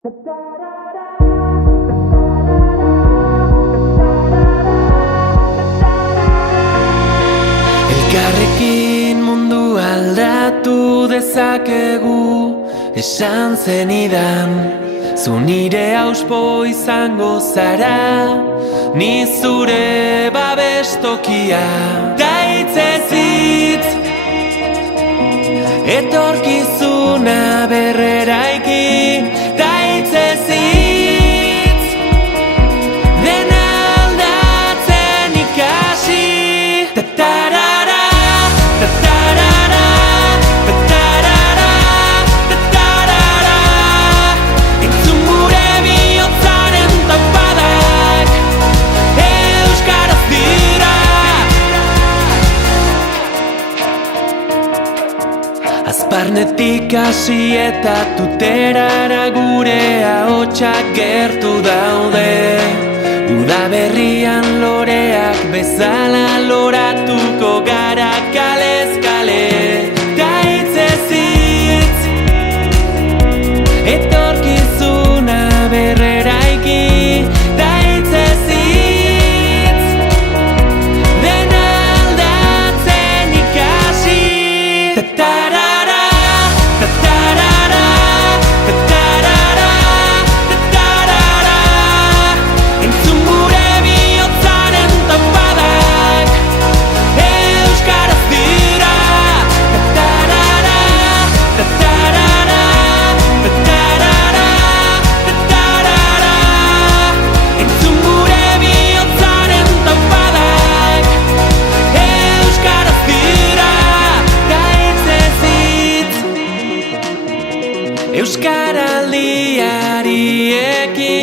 Elkarrekin mundu aldatu dezakegu, esan zenidan. Zu nire auspo izango zara, ni zure babestokia. Ta hitzez hitz, etorkizuna berreraiki. Ta hitzez hitz, dena aldatzen ikasi. Ta-tarara, ta-tarara, ta-tarara, ta-tarara. Entzun gure bihotzaren taupadak, euskaraz dira. Azparnetik hasi eta tuterara gure ahotsak gertu daude. Udaberrian loreak bezala loratuko gara kalez kale. Ta hitzez hitz, etorkizuna berreraiki. Ta hitzez hitz, dena aldatzen ikasi. Ta-tarara, ta-tarara, ta-tarara, ta-tarara. Entzun gure bihotzaren taupadak, euskaraz dira. Ta-tarara, ta-tarara, ta-tarara, ta-tarara. Entzun gure bihotzaren taupadak, euskaraz dira. Ta hitzez hitz, euskaraldiari ekin.